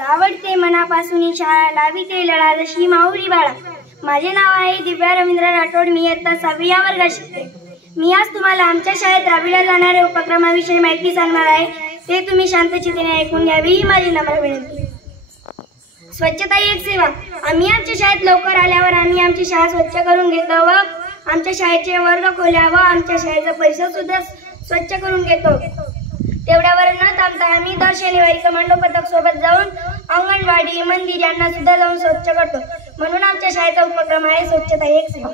आवडते मनापासून शाळा लाविते लढा जशी माऊली बाळा। माझे नाव आहे दिव्या रवींद्र राठोड। मी इयत्ता 6वी या वर्गात शिकते। मी आज तुम्हाला आमच्या शाळेत राबविल्या जाणाऱ्या उपक्रमाविषयी माहिती सांगणार आहे। ते तुम्ही शांतचित्ताने ऐकून घ्यावी ही माझी नम्र विनंती। स्वच्छता ही एक सेवा। आम्ही आमच्या शाळेत लवकर आल्यावर आम्ही आमची शाळा स्वच्छ करून घेतो व आमच्या शाळेचे वर्ग खोल्या व आमच्या शाळेचा परिसर सुद्धा स्वच्छ करून घेतो। तेवढ्यावर न थांबता आम्ही दर शनिवारी कमांडो पथक सोबत जाऊन अंगणवाडी मंदिर यांना सुद्धा जाऊन स्वच्छ करतो। म्हणून आमच्या शाळेचा उपक्रम आहे स्वच्छता ही एक सेवा।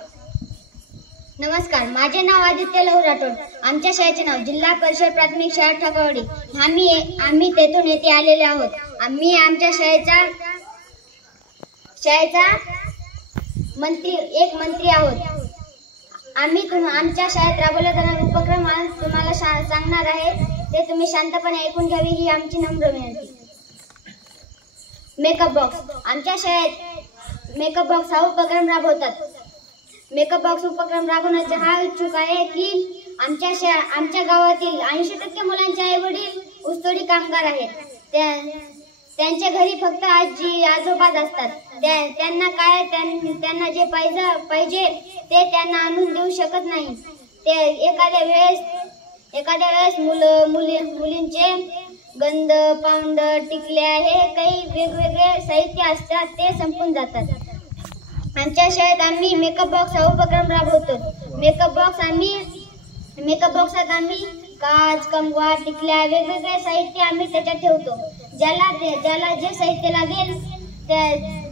नमस्कार, माझे नाव आदित्य लहू राठोड। आमच्या शाळेचे नाव जिल्हा परिषद प्राथमिक शाळा ठाकरवाडी। आम्ही तेथून येथे आलेले आहोत। आम्ही आमच्या शाळेचा मंत्री आहोत। आम्ही आमच्या शाळेत राबवला जाणारा उपक्रम तुम्हाला सांगणार आहे। ते तुम्ही शांतपणे ऐकून घ्यावी ही आमची नम्र विनंती। Makeup box. आमच्या शाळेत मेकअप बॉक्स हा उपक्रम राबवतात। मेकअप बॉक्स उपक्रम राबवण्याचा हा इच्छुक आहे की आमच्या गावातील 80% मुलांचे आई वडील ऊसतोडी कामगार आहेत। त्यांच्या घरी फक्त आजी आजोबाच असतात। त्यांना जे पाहिजे ते त्यांना आणून देऊ शकत नाही। ते एखाद्या वेळेस मुलींचे गंध पावडर टिकल्या हे काही वेगवेगळे साहित्य असतात ते संपून जातात। आमच्या शाळेत आम्ही मेकअप बॉक्स हा उपक्रम राबवतो। मेकअप बॉक्सात आम्ही काच कंगवा टिकल्या वेगवेगळे साहित्य आम्ही त्याच्यात ठेवतो। ज्याला जे साहित्य लागेल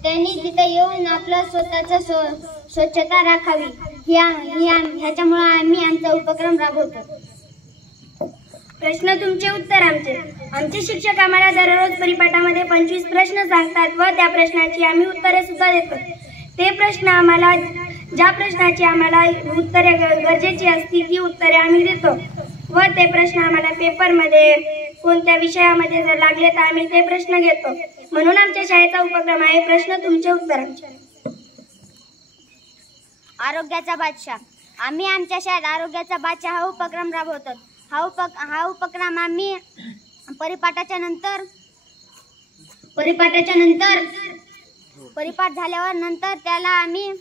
त्यांनी तिथे येऊन आपलं स्वतःच स्वच्छता राखावी ह्याच्यामुळे आम्ही आमचा उपक्रम राबवतो। प्रश्न तुमचे उत्तर आमचे। आमचे शिक्षक आम्हाला दररोज परिपाठामध्ये 25 प्रश्न सांगतात व त्या प्रश्नाची आम्ही उत्तरे सुद्धा देतो। ते प्रश्न आम्हाला ज्या प्रश्नाची आम्हाला उत्तरे गरजेची असतील ती उत्तरे आम्ही देतो व ते प्रश्न आम्हाला पेपरमध्ये कोणत्या विषयामध्ये जर लागले तर आम्ही ते प्रश्न घेतो। म्हणून आमच्या शाळेचा उपक्रम आहे प्रश्न तुमचे उत्तर आमचे। आरोग्याचा बादशाह। आम्ही आमच्या शाळेत आरोग्याचा बादशाह हा उपक्रम राबवतो। हा उपक्रम आम्ही परिपाठ झाल्यावर त्याला आम्ही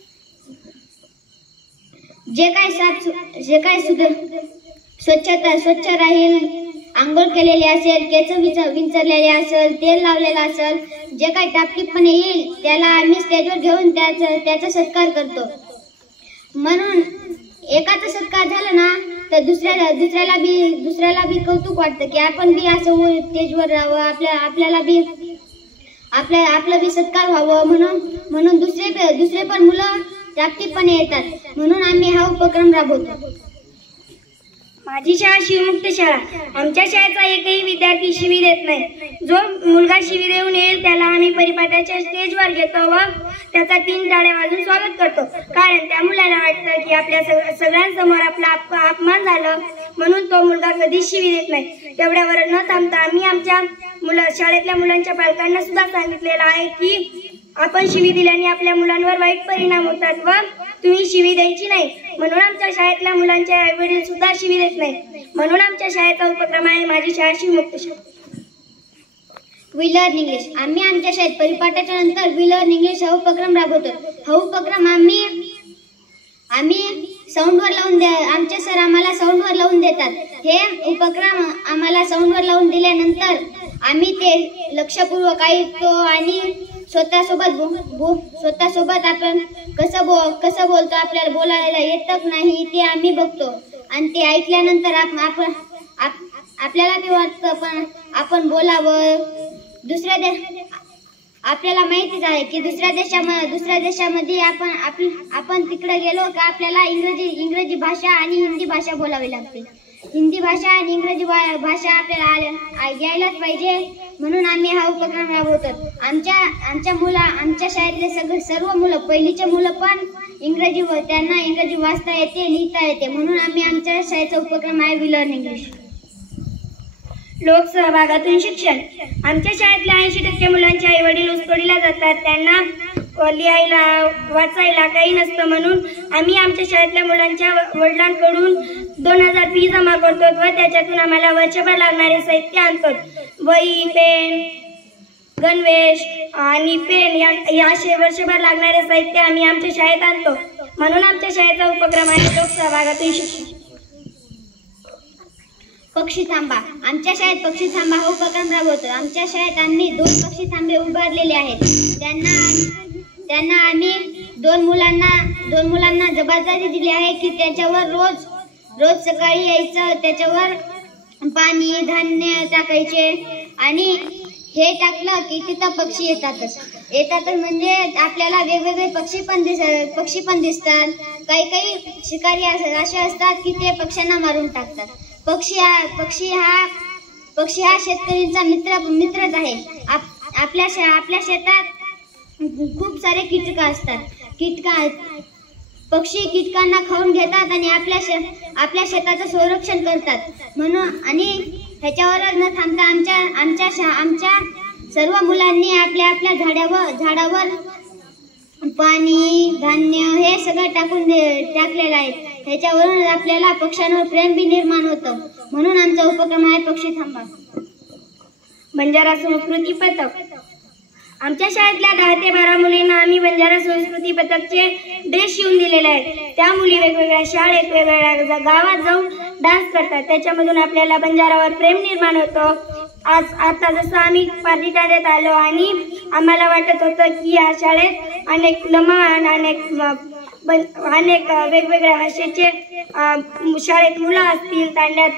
जे काय स्वच्छ राहील, आंघोळ केलेली असेल, केस विंचरलेले असेल, तेल लावलेलं असेल, जे काही टापटीपणे येईल त्याला आम्ही स्टेजवर घेऊन त्याचा सत्कार करतो। म्हणून एकाचा सत्कार झाला ना तर दुसऱ्याला बी कौतुक वाटतं की आपण बी असं स्टेजवर राहावं, आपला बी सत्कार व्हावं म्हणून दुसरे पण मुलं टापटीपणे येतात। म्हणून आम्ही हा उपक्रम राबवतो। माझी शाळा शिवमुक्त शाळा। आमच्या शाळेचा एकही विद्यार्थी शिवी देत नाही। जो मुलगा शिवी देऊन येईल त्याला आम्ही परिपाठाच्या स्टेजवर घेतो व त्याचा 3 टाळ्या वाजून स्वागत करतो। कारण त्या मुलाला वाटतं की आपल्या सगळ्यांसमोर आपला अपमान झालं म्हणून तो मुलगा कधीच शिवी देत नाही। तेवढ्यावर न थांबता आम्ही आमच्या शाळेतल्या मुलांच्या पालकांना सुद्धा सांगितलेलं आहे की आपण शिवी दिल्याने आपल्या मुलांवर वाईट परिणाम होतात व तुम्ही शिवी द्यायची नाही। म्हणून आमच्या शाळेतल्या मुलांचे आई वडील सुद्धा शिवी देत नाही। म्हणून आमच्या शाळेचा उपक्रम आहे माझी शाळा शिवमुक्त शाळा। We learn English. आम्ही आमच्या शाळेत परिपाठाच्या नंतर वी लर्न इंग्लिश हा उपक्रम राबवतो। हा उपक्रम आम्ही साऊंडवर लावून आमचे सर आम्हाला साऊंडवर लावून देतात। हे उपक्रम आम्हाला साऊंडवर लावून दिल्यानंतर आम्ही ते लक्षपूर्वक ऐकतो आणि स्वतःसोबत आपण कसं बोलतो, आपल्याला बोलायला येतं नाही ते आम्ही बघतो आणि ते ऐकल्यानंतर आपल्याला बी वाटतं पण आपण बोलावं। आपल्याला माहितीच आहे की दुसऱ्या देशामध्ये आपण तिकडे गेलो का आपल्याला इंग्रजी भाषा आणि हिंदी भाषा बोलावी लागते। हिंदी भाषा आणि इंग्रजी भाषा आपल्याला यायलाच पाहिजे। म्हणून आम्ही हा उपक्रम राबवतो। आमच्या शाळेतले सर्व मुलं पहिलीचे मुलं पण त्यांना इंग्रजी वाचता येते लिहिता येते। म्हणून आम्ही आमच्या शाळेचा उपक्रम आहे वी लर्न इंग्लिश। लोकसहभागातून शिक्षण। आमच्या शाळेतल्या 80% मुलांचे आई वडील ऊसतोडीला जातात। त्यांना लिहायला वाचायला काही नसतं म्हणून आम्ही आमच्या शाळेतल्या मुलांच्या वडिलांकडून 2000 फी जमा करतो व त्याच्यातून आम्हाला वर्षभर लागणारे साहित्य आणतो। वही पेन गणवेश आणि पेन या असे वर्षभर लागणारे साहित्य आम्ही आमच्या शाळेत आणतो. म्हणून आमच्या शाळेचा उपक्रम आहे लोकसहभागातून शिक्षण. पक्षी थांबा. आमच्या शाळेत पक्षी थांबा हा उपक्रम राबवतो. आमच्या शाळेत आम्ही 2 पक्षी थांबे उभारलेले आहेत. त्यांना आम्ही 2 मुलांना जबाबदारी दिली आहे की त्याच्यावर रोज सकाळी यायचं, त्याच्यावर पाणी धान्य टाकायचे आणि हे टाकलं की तिथं पक्षी येतातच म्हणजे आपल्याला वेगवेगळे पक्षी पण दिसतात. काही शिकारी असे असतात की ते पक्ष्यांना मारून टाकतात. पक्षी हा शेतकऱ्यांचा मित्रच आहे. आपल्या शेतात खूप सारे कीटक असतात. पक्षी कीटकांना खाऊन घेतात आणि आपल्या शेताचं संरक्षण करतात. म्हणून आणि ह्याच्यावरच न थांबता आमच्या सर्व मुलांनी आपल्या झाडावर पाणी धान्य हे सगळं टाकलेलं आहे. ह्याच्यावरून आपल्याला पक्ष्यांवर प्रेम बी निर्माण होतं. म्हणून आमचा उपक्रम आहे पक्षी थांबा. बंजारा संस्कृती पथक. आमच्या शाळेतल्या 10 ते 12 मुलींना आम्ही बंजारा संस्कृती पथकचे ड्रेस शिवून दिलेले आहेत. त्या मुली वेगवेगळ्या शाळेत वेगवेगळ्या गावात जाऊन डान्स करतात. त्याच्यामधून आपल्याला बंजारावर प्रेम निर्माण होतं. आता जसं आम्ही पार्टी शाळेत आलो आणि आम्हाला वाटत होतं की या शाळेत अनेक लमाण अनेक वेगवेगळ्या भाषेचे शाळेत मुलं असतील, तांड्यात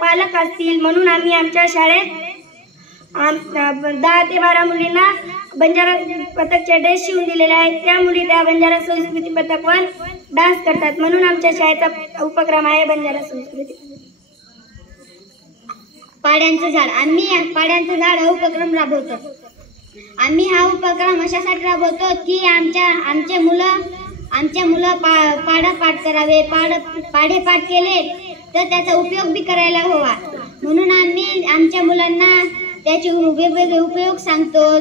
पालक असतील. म्हणून आम्ही आमच्या शाळेत 10 ते 12 मुलींना बंजारा पथकचे ड्रेस शिवून दिलेले आहेत. त्या मुली त्या बंजारा संस्कृती पथकवर डान्स करतात. म्हणून आमच्या शाळेचा उपक्रम आहे बंजारा संस्कृती. पाड्यांचं झाड. आम्ही पाड्यांचं झाड हा उपक्रम राबवतो. आम्ही हा उपक्रम अशासाठी राबवतो की आमचे मुलं पाडा पाठ करावे. पाढे पाठ केले तर त्याचा उपयोग बी करायला हवा. म्हणून आम्ही आमच्या मुलांना त्याचे वेगवेगळे उपयोग सांगतो.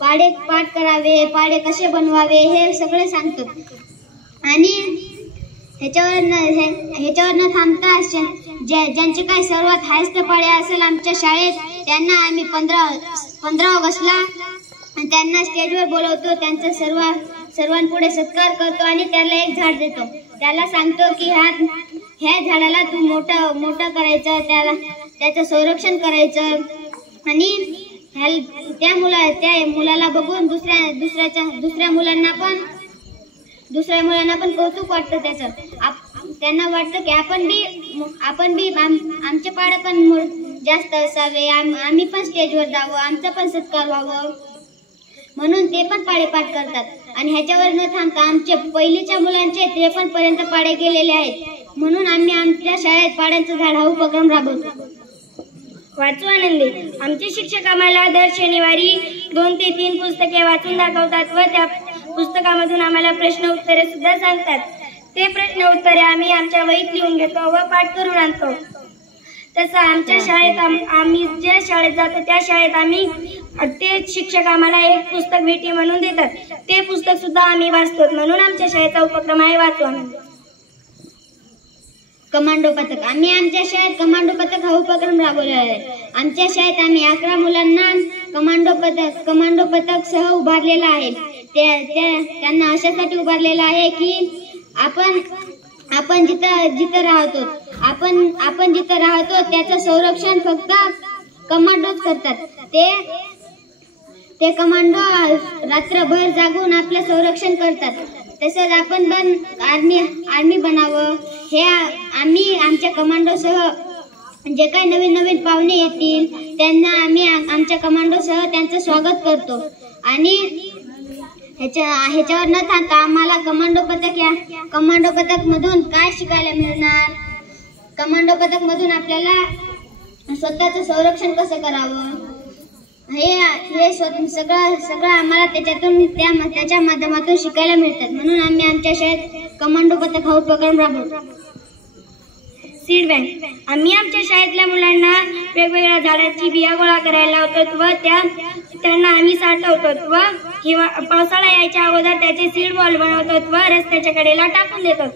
पाढे पाठ करावे, पाढे कसे बनवावे हे सगळे सांगतो. आणि ह्याच्यावर न थांबता ज्यांचे काही सर्वात हायस्ट पाढे असेल आमच्या शाळेत त्यांना आम्ही 15 ऑगस्टला त्यांना स्टेजवर बोलवतो. त्यांचा सर्वांपुढे सत्कार करतो आणि त्याला एक झाड देतो. त्याला सांगतो की ह्या झाडाला तू मोठं करायचं, त्याचं संरक्षण करायचं. आणि त्या मुलाला बघून दुसऱ्या मुलांना पण कौतुक वाटतं त्याचं. त्यांना वाटतं की आपण बी आमचे पाढे पण जास्त असावे, आम्ही पण स्टेजवर जावं, आमचा पण सत्कार व्हावं. म्हणून ते पण पाढे पाठ करतात. आणि ह्याच्यावर न थांबता आमचे पहिलीच्या मुलांचे 53 पर्यंत पाढे गेलेले आहेत. म्हणून आम्ही आमच्या शाळेत पाढ्यांचं झाड हा उपक्रम राबवतो. वाचू आनंदी. आमचे शिक्षक आम्हाला दर शनिवारी 2 ते 3 पुस्तके वाचून दाखवतात व त्या पुस्तकामधून आम्हाला प्रश्न उत्तरे सुद्धा सांगतात. ते प्रश्न उत्तरे आम्ही आमच्या वहीत लिहून घेतो व पाठ करून आणतो. तसं आमच्या शाळेत आम्ही ज्या शाळेत जातो त्या शाळेत आम्ही ते शिक्षक आम्हाला एक पुस्तक भेटी म्हणून देतात. ते पुस्तक सुद्धा आम्ही वाचतो. म्हणून आमच्या शाळेचा उपक्रम आहे वाचू आनंदी. कमांडो पथक. आम्ही आमच्या शाळेत कमांडो पथक हा उपक्रम राबवलेला आहे. आमच्या शाळेत आम्ही 11 मुलांना कमांडो पथक सह उभारलेला आहे. त्यांना अशासाठी उभारलेला आहे की आपण जिथं राहतो त्याचं संरक्षण फक्त कमांडोच करतात. ते कमांडो रात्रभर जागून आपलं संरक्षण करतात. तसंच आपण पण आर्मी बनावं हे आम्ही आमच्या कमांडोसह जे काही नवीन पाहुणे येतील त्यांना आम्ही आमच्या कमांडोसह त्यांचं स्वागत करतो. आणि ह्याच्यावर न थांबता आम्हाला कमांडो पथक मधून काय शिकायला मिळणार. कमांडो पथक मधून आपल्याला स्वतःचं संरक्षण कसं करावं हे सगळं आम्हाला त्याच्या माध्यमातून शिकायला मिळतात. म्हणून आम्ही आमच्या शाळेत कमांडो पथक हा उपक्रम राबवतो. Seed bank. आम्ही आमच्या शाळेतल्या मुलांना वेगवेगळ्या झाडाची बिया गोळा करायला लावतो व त्यांना आम्ही साठवतो व पावसाळा यायच्या अगोदर त्याचे सीड बॉल बनवतो व रस्त्याच्या कडेला टाकून देतो.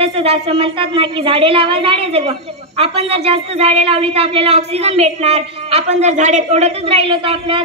तसंच असं म्हणतात ना की झाडे लावा झाडे जगवा. आपण जर जास्त झाडे लावली तर आपल्याला ऑक्सिजन भेटणार. आपण जर झाडे तोडतच राहिलो तर आपल्याला